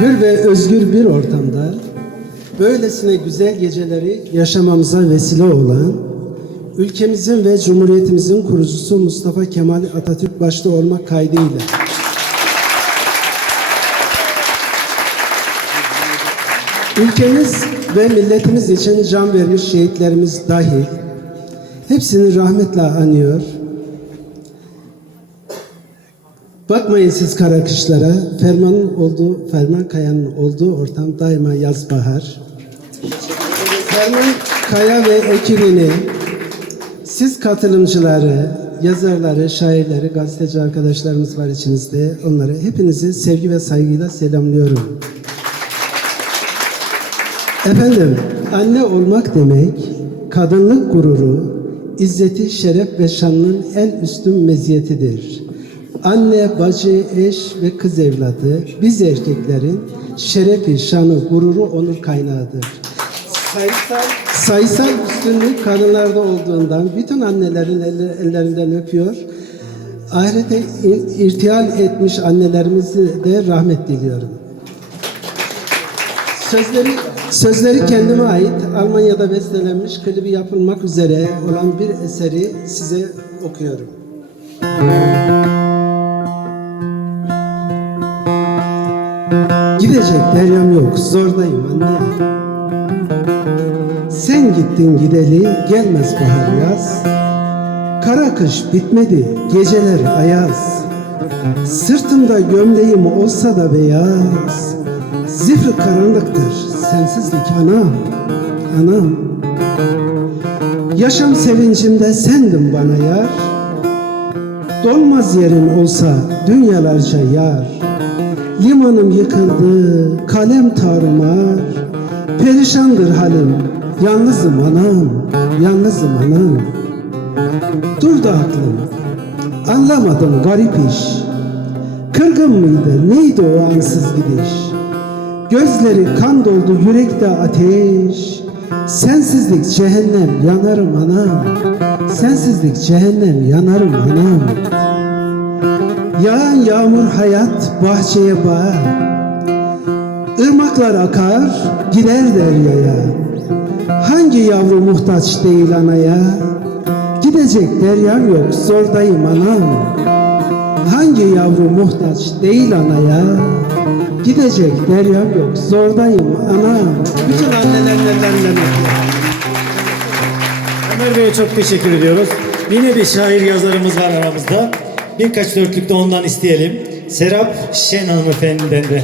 hür ve özgür bir ortamda böylesine güzel geceleri yaşamamıza vesile olan ülkemizin ve cumhuriyetimizin kurucusu Mustafa Kemal Atatürk başta olmak kaydıyla ülkemiz ve milletimiz için can vermiş şehitlerimiz dahil hepsini rahmetle anıyor. Bakmayın siz kara kışlara, fermanın olduğu, ferman kayanın olduğu ortam daima yaz bahar. Ferman Kaya ve ekibini, siz katılımcıları, yazarları, şairleri, gazeteci arkadaşlarımız var içinizde. Onları hepinizi sevgi ve saygıyla selamlıyorum. Efendim, anne olmak demek, kadınlık gururu, izzeti, şeref ve şanının en üstün meziyetidir. Anne, bacı, eş ve kız evladı, biz erkeklerin şerefi, şanı, gururu, onur kaynağıdır. Sayısal, sayısal üstünlük kadınlarda olduğundan bütün annelerin eller- ellerinden öpüyor. Ahirete ir- irtihal etmiş annelerimizi de rahmet diliyorum. Sözleri sözleri kendime ait Almanya'da bestelenmiş klibi yapılmak üzere olan bir eseri size okuyorum. Gidecek deryam yok, zordayım anne. Sen gittin gideli, gelmez bahar yaz. Kara kış bitmedi, geceler ayaz. Sırtımda gömleğim olsa da beyaz. Zifri karanlıktır, sensizlik anam, anam. Yaşam sevincimde sendin bana yar. Dolmaz yerin olsa dünyalarca yar. Limanım yıkıldı, kalem tarumar. Perişandır halim, yalnızım anam, yalnızım anam. Dur da aklım, anlamadım garip iş. Kırgın mıydı, neydi o ansız gidiş? Gözleri kan doldu, yürekte ateş. Sensizlik cehennem, yanarım anam. Sensizlik cehennem, yanarım anam. Yağan yağmur hayat bahçeye bağ. Irmaklar akar, gider deryaya. Hangi yavru muhtaç değil anaya? Gidecek deryam yok, zordayım anam. Hangi yavru muhtaç değil anaya? Gidecek deryam yok, zordayım anam. Bütün öpüyorum. Ömer Bey'e çok teşekkür ediyoruz. Yine bir şair yazarımız var aramızda. Birkaç dörtlük de ondan isteyelim. Serap Şen hanımefendiden de